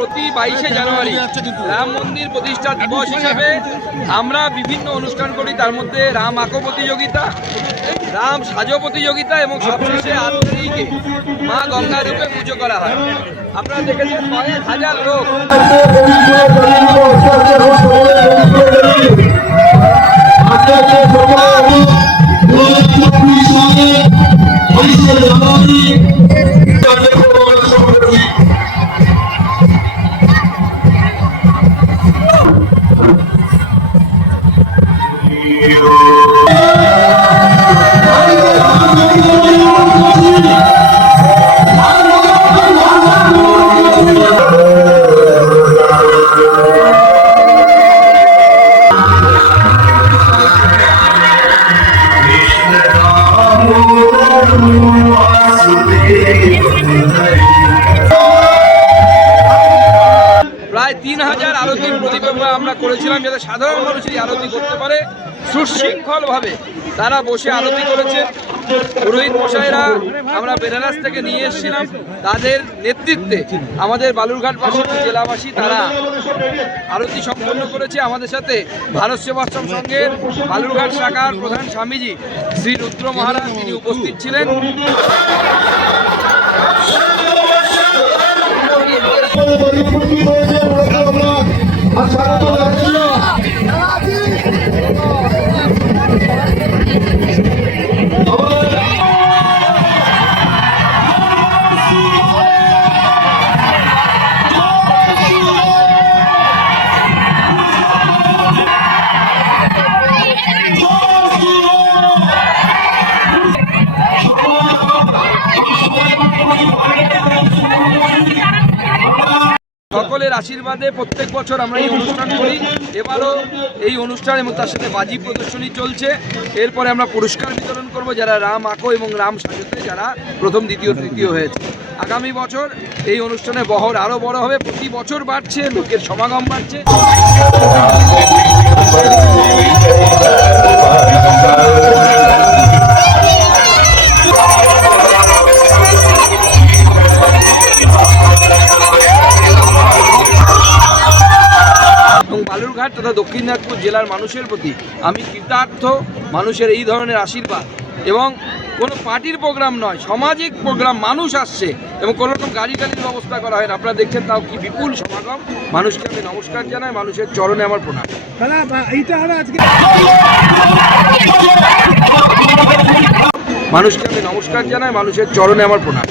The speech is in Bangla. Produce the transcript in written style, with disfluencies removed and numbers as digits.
প্রতি 22শে জানুয়ারি রাম মন্দির প্রতিষ্ঠা দিবস হিসেবে আমরা বিভিন্ন অনুষ্ঠান করি। তার মধ্যে রাম আঁকো প্রতিযোগিতা, রাম সাজো প্রতিযোগিতা এবং সবশেষে 8 তারিখে মা গঙ্গা রূপে পুজো করা হয়। আপনারা দেখেছেন কয়েক হাজার লোক প্রায় 3000 আরতির প্রতিযোগিতা আমরা করেছিলাম, যাতে সাধারণ মানুষ এই আরতি করতে পারে সুশৃঙ্খলভাবে। তারা বসে আরতি করেছে। পুরোহিত মশাইরা আমরা বেনারস থেকে নিয়ে এসেছিলাম, তাদের নেতৃত্বে আমাদের বালুরঘাটবাসী জেলাবাসী তারা আরতি সম্পন্ন করেছে। আমাদের সাথে ভারত সেবাশ্রম সংঘের বালুরঘাট শাখার প্রধান স্বামীজি শ্রী রুদ্র মহারাজ তিনি উপস্থিত ছিলেন। সকলের আশীর্বাদে প্রত্যেক বছর আমরা এই অনুষ্ঠান করি। এবারও এই অনুষ্ঠান এবং তার সাথে বাজি প্রদর্শনী চলছে। এরপরে আমরা পুরস্কার বিতরণ করব যারা রাম আঁকো এবং রাম সাজোতে যারা প্রথম, দ্বিতীয়, তৃতীয় হয়েছে। আগামী বছর এই অনুষ্ঠানের বহর আরও বড় হবে। প্রতি বছর বাড়ছে, লোকের সমাগম বাড়ছে। বালুরঘাট তথা দক্ষিণ দিনাজপুর জেলার মানুষের প্রতি আমি কৃতার্থ। মানুষের এই ধরনের আশীর্বাদ এবং কোনো পার্টির প্রোগ্রাম নয়, সামাজিক প্রোগ্রাম। মানুষ আসছে এবং কোনো রকম গাড়ির ব্যবস্থা করা হয় না। আপনারা দেখছেন তাও কি বিপুল সমাগম। মানুষকে আমি নমস্কার জানাই, মানুষের চরণে আমার প্রণাম। মানুষকে আমি নমস্কার জানাই, মানুষের চরণে আমার প্রণাম।